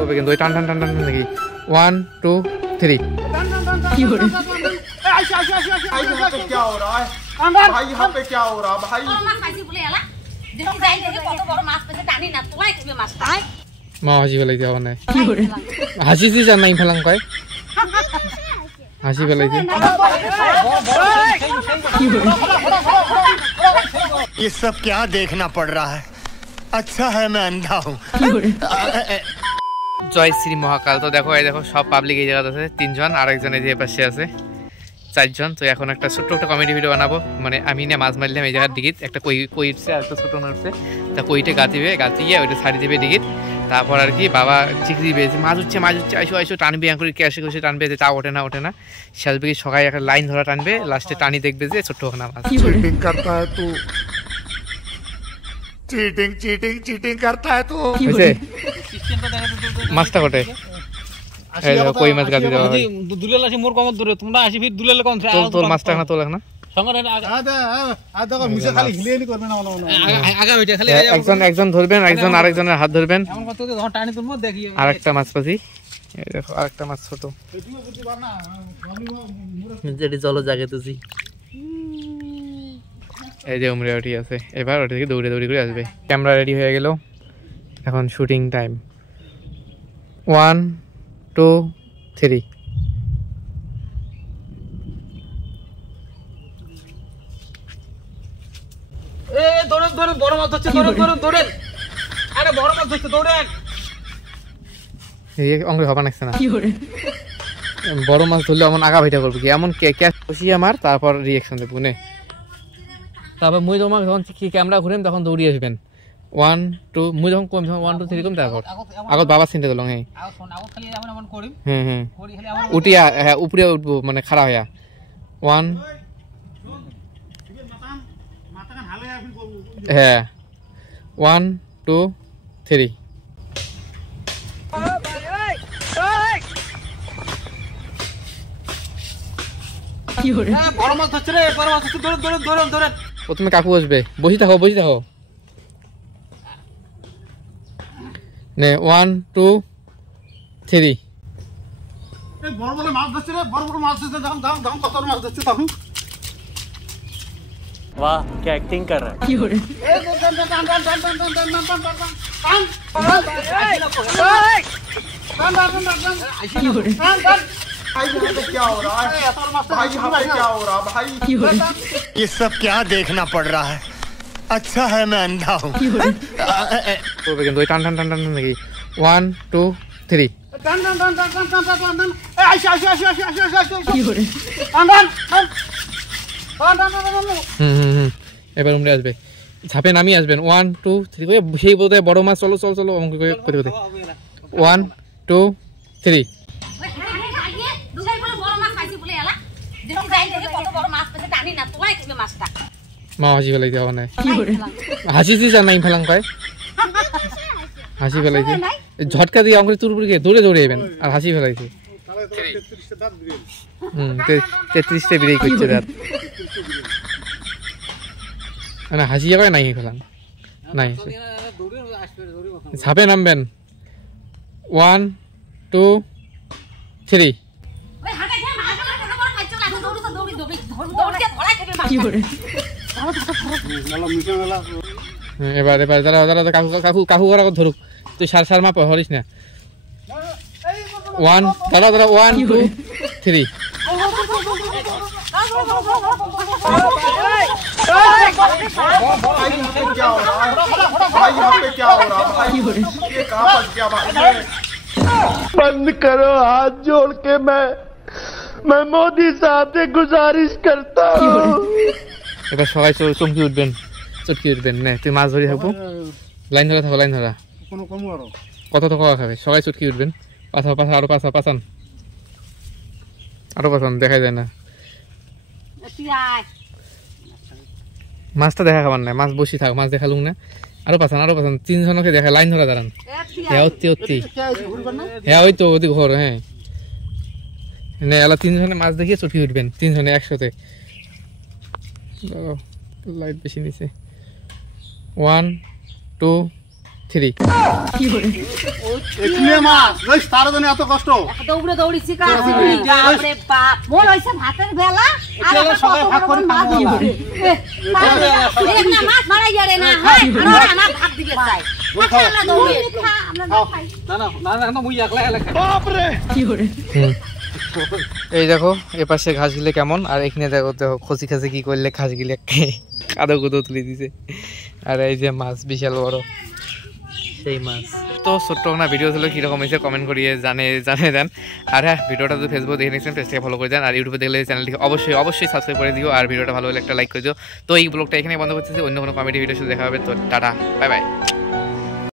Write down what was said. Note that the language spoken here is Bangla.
হবে কিন্তু ওই টান টান টান টান নাকি 1 2 3 কি হলো क्या हो रहा है भाई यहाँ पे क्या हो रहा है भाई মা হাসি ফেলাইতে হবে না হাসি দিস আর নাই ফেলাম কয় হাসি ফেলাইতে ये सब क्या देखना पड़ रहा है अच्छा है मैं अंधा हूँ জয় শ্রী মহাকাল। তো দেখো এই দেখো সব পাবলিক এই জায়গাতে আছে 3 জন আর একজন এই যে পাশে আছে 4 জন। তো এখন একটা ছোট্ট একটা কমেডি ভিডিও বানাবো, মানে আমি না মাছ মারলাম এই জায়গার দিকে একটা কই উঠছে আর একটা ছোট উঠছে, তা কইটে গাতিয়ে ওইটা ছাড়ি দিবে দিকে। তারপর আর কি বাবা চিকরি পেয়েছে মাছ উঠছে আইসো আইসো টানবে করে ক্যাশে কষে টানবে, তা ওঠে না শেষবে কি সকালে একটা লাইন ধরা টানবে, লাস্টে টানি দেখবে যে ছোট্ট ওখানে মাছ। चीटिंग करता है तू चीटिंग चीटिंग चीटिंग करता है तू মাছটা কটে কই মাছ গাতি দেওয়া হয় দুলেল আছে মোর কমত ধরে তোমরা আসি ফির দুলেল কোন তোর মাছটা না তোলা না একজন ধরবেন একজন আরেকজনের হাত ধরবেন আরেকটা মাছ পাচ্ছি দেখো আরেকটা মাছ ছোট যেটি জল জাগে তুছি এই যে উমরে ওটি আছে, এবার ওটা থেকে দৌড়ে দৌড়ে করে আসবে। ক্যামেরা রেডি হয়ে গেল, এখন শুটিং টাইম 1 2 3 বড় মাছ ধরছে দৌড়েন আরে বড় মাছ ধরছে দৌড়েন এই অঙ্গে হবা নাকছে না বড় মাছ ধরলে এমন আগা ভাইটা করবে কি এমন ক্যাচ বসিয়ে আমার তারপর রিঅ্যাকশন দেবো নে। তারপর মুই তোমাকে যখন ক্যামেরা ঘুরেন তখন দৌড়িয়ে আসবেন 1 2 মুই যখন কম 1 2 3 কম তারপর আগত বাবা চিন্তা দিলাম। হ্যাঁ উঠিয়া হ্যাঁ উপরে উঠবো মানে খাড়া হইয়া 1 হ্যাঁ 1 2 3 প্রথমে কাকু আসবে, বসে থাকো নে 1 2 3 বড় বড় মাছ ধরছে রে বড় বড় মাছ ধরছে দাম কত মাছ ধরছে তখন वाह क्या एक्टिंग कर रहा है क्या हो रहा है भाई यहाँ पे क्या हो रहा है भाई ये सब क्या देखना पड़ रहा है अच्छा है मैं अंधा हूँ কিন্তু ওই টান টান টান টান নাকি 1 2 3 এবার উমরে আসবে ঝাপে নামিয়ে আসবেন 1 2 3 করে সেই বলতে বড় মাছ চলো চলো চলো অঙ্ক করে করতে 1 2 3 মা হাসি ফেলাইতে হবে না হাসি দিস আর নাই ফেলাম কয় হাসি ফেলাইছে ঝটকা দিয়ে অঙ্কের তুরপুর গিয়ে দৌড়ে দৌড়ে যাবেন আর হাসি ফেলাইছে 33টা বিড়াই করছে দাঁত না হাসি যাবে নাই ফেলাম নাই ঝাপে নামবেন 1 2 3 এবার দাঁড়া কাকু করা ধরুক তুই সার মাপ হরিস না 1 দাঁড়া 1 2 3 क्या हो रहा है भाई यहाँ पे क्या हो रहा है भाई ये कहाँ फंस गया भाई बंद करो हाथ जोड़ के मैं मोदी साहब से गुजारिश करता हूँ এবার সবাই চমকি উঠবেন না তুই মাছ ধরে থাকবো লাইন ধরা কত তো খাওয়া খাবে সবাই চটকি উঠবেন পাছান দেখা যায় না মাছটা দেখা খাবার না মাছ বসি থাক মাছ দেখালুম না আরো পাছান 3 জনকে দেখা লাইন ধরা দাঁড়ান হ্যাঁ হ্যাঁ ওই তো ওদিক ঘর হ্যাঁ না এলা 3 জনে মাছ দেখিয়ে চটকি উঠবেন 3 জনে একসাথে লাইট বেশি নিচে 1 2 3 এখানে মাছ বেশ তার জন্য এত কষ্ট দৌড়ে দৌড়ি শিকার বাপরে বাপ মোর হইছে ভাতের বেলা আর এগুলো সবাই ভাগ করে মাছ খাবো না। দিবে না মাছ মারাই যারে না হয় না ভাত দিবে চাই আমরা দৌড়ে খা আমরা না খাই না না না না না মুই একলা একলা খাই। এই দেখো এ পাশে ঘাস গিলে কেমন, আর এখানে দেখো দেখো খসি খাসি কি করলে ঘাস গিলে কাদো কুদো তুলে দিছে। আর এই যে মাছ বিশাল বড় সেই মাছ। তো ছোট্ট না ভিডিও ছিল, কীরকম হয়েছে কমেন্ট করিয়ে জানিয়ে দেন। আর হ্যাঁ, ভিডিওটা তো ফেসবুক দেখে নিচ্ছেন, পেজটাকে ফলো করে দেন। আর ইউটিউবে দেখলে চ্যানেলটিকে অবশ্যই সাবস্ক্রাইব করে দিও। আর ভিডিওটা ভালো হলে একটা লাইক করে দিও। তো এই ব্লগটা এখানে বন্ধ করতেছি, অন্য কোনো কমেডি ভিডিও সাথে দেখা হবে। তো টাটা, বাই বাই।